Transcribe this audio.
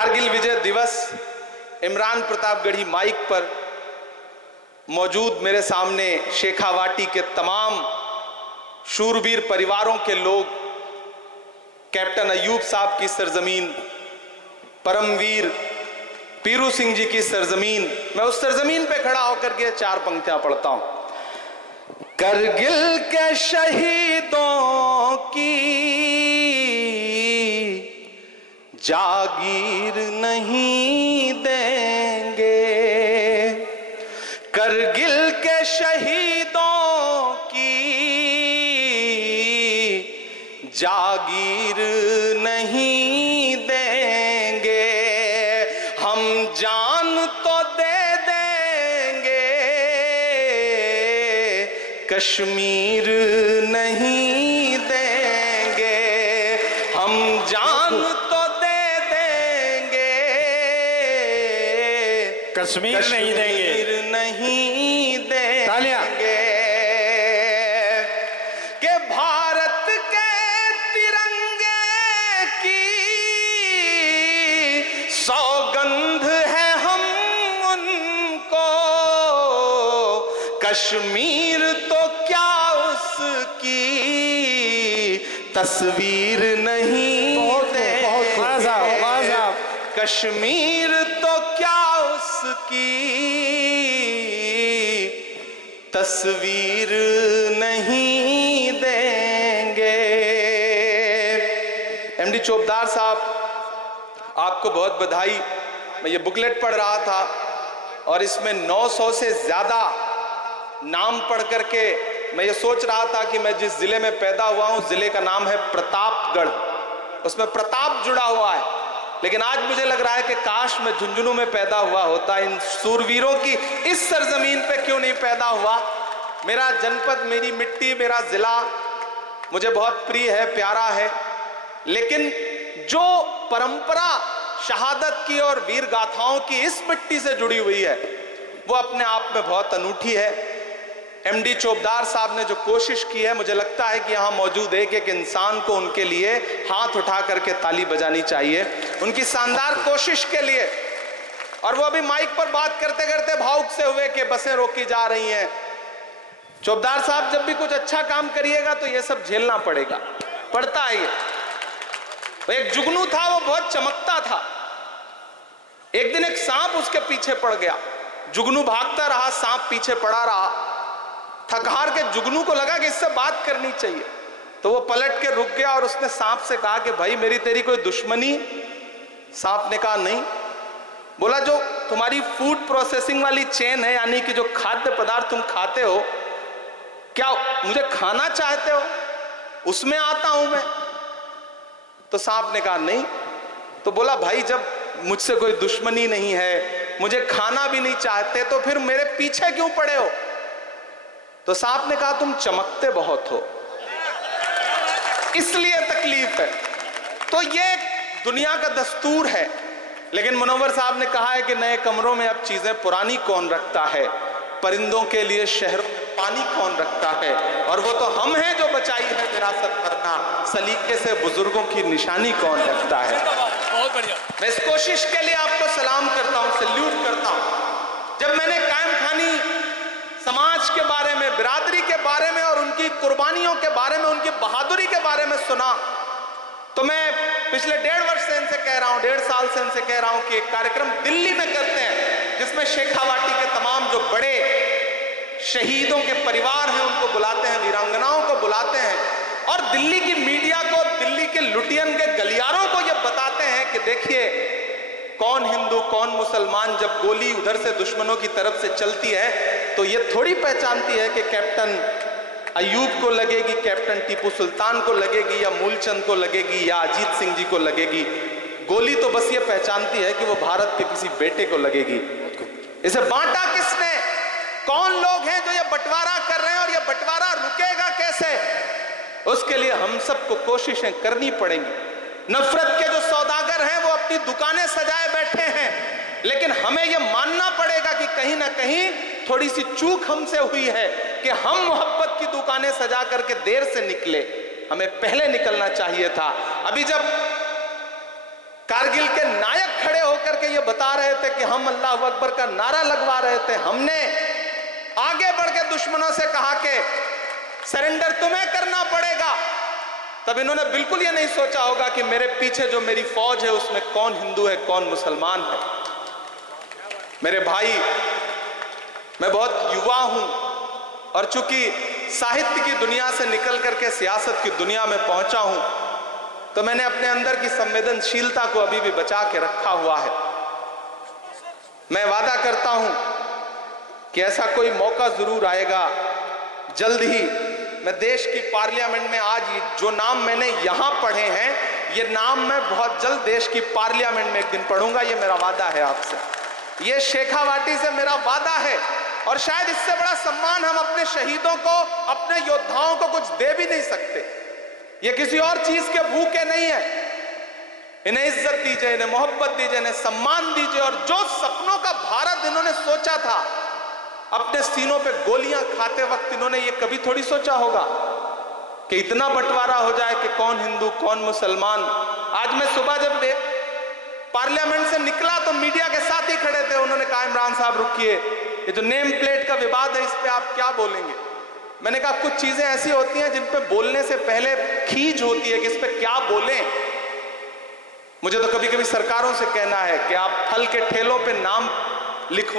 कारगिल विजय दिवस इमरान प्रतापगढ़ी माइक पर मौजूद मेरे सामने शेखावाटी के तमाम शूरवीर परिवारों के लोग, कैप्टन अय्यूब साहब की सरजमीन, परमवीर पीरू सिंह जी की सरजमीन, मैं उस सरजमीन पे खड़ा होकर के चार पंक्तियां पढ़ता हूं। करगिल के शहीदों की जागीर नहीं देंगे, करगिल के शहीदों की जागीर नहीं देंगे, हम जान तो दे देंगे, कश्मीर नहीं देंगे, हम जान तो दे देंगे, कश्मीर नहीं देंगे, नहीं देंगे। तालियां। कि भारत के तिरंगे की सौगंध है हम उनको, कश्मीर तो क्या उसकी तस्वीर नहीं देंगे, कश्मीर तो क्या उसकी तस्वीर नहीं देंगे। एमडी चोपदार साहब, आपको बहुत बधाई। मैं ये बुकलेट पढ़ रहा था और इसमें 900 से ज्यादा नाम पढ़ करके मैं ये सोच रहा था कि मैं जिस जिले में पैदा हुआ हूं, जिले का नाम है प्रतापगढ़, उसमें प्रताप जुड़ा हुआ है, लेकिन आज मुझे लग रहा है कि काश मैं झुंझुनू में पैदा हुआ होता, इन सूरवीरों की इस सरजमीन पे क्यों नहीं पैदा हुआ। मेरा जनपद, मेरी मिट्टी, मेरा जिला मुझे बहुत प्रिय है, प्यारा है, लेकिन जो परंपरा शहादत की और वीर गाथाओं की इस मिट्टी से जुड़ी हुई है वो अपने आप में बहुत अनूठी है। एमडी चोपदार साहब ने जो कोशिश की है, मुझे लगता है कि यहाँ मौजूद एक एक इंसान को उनके लिए हाथ उठा करके ताली बजानी चाहिए, उनकी शानदार कोशिश के लिए। और वो अभी माइक पर बात करते करते भावुक से हुए कि बसें रोकी जा रही हैं। चोपदार साहब, जब भी कुछ अच्छा काम करिएगा तो ये सब झेलना पड़ेगा, पड़ता है ये। एक जुगनू था, वो बहुत चमकता था, एक दिन एक सांप उसके पीछे पड़ गया, जुगनू भागता रहा, सांप पीछे पड़ा रहा। थक हार के जुगनू को लगा कि इससे बात करनी चाहिए, तो वो पलट के रुक गया और उसने सांप से कहा कि भाई मेरी तेरी कोई दुश्मनी? सांप ने कहा नहीं। बोला जो तुम्हारी फूड प्रोसेसिंग वाली चेन है, यानी कि जो खाद्य पदार्थ तुम खाते हो, क्या मुझे खाना चाहते हो? उसमें आता हूं मैं। तो सांप ने कहा नहीं। तो बोला भाई जब मुझसे कोई दुश्मनी नहीं है, मुझे खाना भी नहीं चाहते, तो फिर मेरे पीछे क्यों पड़े हो? तो सांप ने कहा तुम चमकते बहुत हो, इसलिए तकलीफ है। तो ये दुनिया का दस्तूर है। लेकिन मुनव्वर साहब ने कहा है कि नए कमरों में अब चीजें पुरानी कौन रखता है, परिंदों के लिए शहरों में पानी कौन रखता है, और वो तो हम हैं जो बचाई है विरासत वरना सलीके से बुजुर्गों की निशानी कौन रखता है। बहुत बढ़िया। मैं इस कोशिश के लिए आपको सलाम करता हूं, सैल्यूट करता हूं। जब मैंने कायम खानी समाज के बारे में, बिरादरी के बारे में और उनकी कुर्बानियों के बारे में, उनकी बहादुरी के बारे में सुना, तो मैं पिछले 1.5 वर्ष से इनसे कह रहा हूं, 1.5 साल से इनसे कह रहा हूं कि एक कार्यक्रम दिल्ली में करते हैं जिसमें शेखावाटी के तमाम जो बड़े शहीदों के परिवार हैं उनको बुलाते हैं, वीरांगनाओं को बुलाते हैं, और दिल्ली की मीडिया को, दिल्ली के लुटियन के गलियारों को यह बताते हैं कि देखिए कौन हिंदू कौन मुसलमान, जब गोली उधर से दुश्मनों की तरफ से चलती है तो ये थोड़ी पहचानती है कि कैप्टन अय्यूब को लगेगी, कैप्टन टीपू सुल्तान को लगेगी, या मूलचंद को लगेगी, या अजीत सिंह जी को लगेगी। गोली तो बस ये पहचानती है कि वो भारत के किसी बेटे को लगेगी। इसे बांटा किसने? कौन लोग हैं जो ये बंटवारा कर रहे हैं, और ये बंटवारा रुकेगा कैसे? उसके लिए हम सबको कोशिशें करनी पड़ेंगी। नफरत के जो सौदागर हैं वो अपनी दुकानें सजाए बैठे हैं, लेकिन हमें यह मानना पड़ेगा कि कहीं ना कहीं थोड़ी सी चूक हमसे हुई है कि हम मोहब्बत की दुकानें सजा करके देर से निकले, हमें पहले निकलना चाहिए था। अभी जब कारगिल के नायक खड़े होकर के ये बता रहे थे कि हम अल्लाह अकबर का नारा लगवा रहे थे। हमने आगे बढ़ के दुश्मनों से कहा कि सरेंडर तुम्हें करना पड़ेगा। तब इन्होंने बिल्कुल ये नहीं सोचा होगा कि मेरे पीछे जो मेरी फौज है उसमें कौन हिंदू है, कौन मुसलमान है। मेरे भाई, मैं बहुत युवा हूं और चूंकि साहित्य की दुनिया से निकल करके सियासत की दुनिया में पहुंचा हूं, तो मैंने अपने अंदर की संवेदनशीलता को अभी भी बचा के रखा हुआ है। मैं वादा करता हूं कि ऐसा कोई मौका जरूर आएगा जल्द ही। मैं देश की पार्लियामेंट में आज जो नाम मैंने यहां पढ़े हैं, ये नाम मैं बहुत जल्द देश की पार्लियामेंट में एक दिन पढ़ूंगा। ये मेरा वादा है आपसे, ये शेखावाटी से मेरा वादा है। और शायद इससे बड़ा सम्मान हम अपने शहीदों को, अपने योद्धाओं को कुछ दे भी नहीं सकते। ये किसी और चीज के भूखे नहीं है। इन्हें इज्जत दीजिए, इन्हें मोहब्बत दीजिए, इन्हें सम्मान दीजिए। और जो सपनों का भारत इन्होंने सोचा था, अपने सीनों पे गोलियां खाते वक्त इन्होंने ये कभी थोड़ी सोचा होगा कि इतना बंटवारा हो जाए कि कौन हिंदू कौन मुसलमान। आज मैं सुबह जब पार्लियामेंट से निकला तो मीडिया के साथ ही खड़े थे। उन्होंने कहा इमरान साहब रुकिए, ये जो नेम प्लेट का विवाद है इस पे आप क्या बोलेंगे। मैंने कहा कुछ चीजें ऐसी होती हैं जिन पे बोलने से पहले खींच होती है कि इस पे क्या बोलें। मुझे तो कभी कभी सरकारों से कहना है कि आप फल के ठेलों पे नाम लिखवा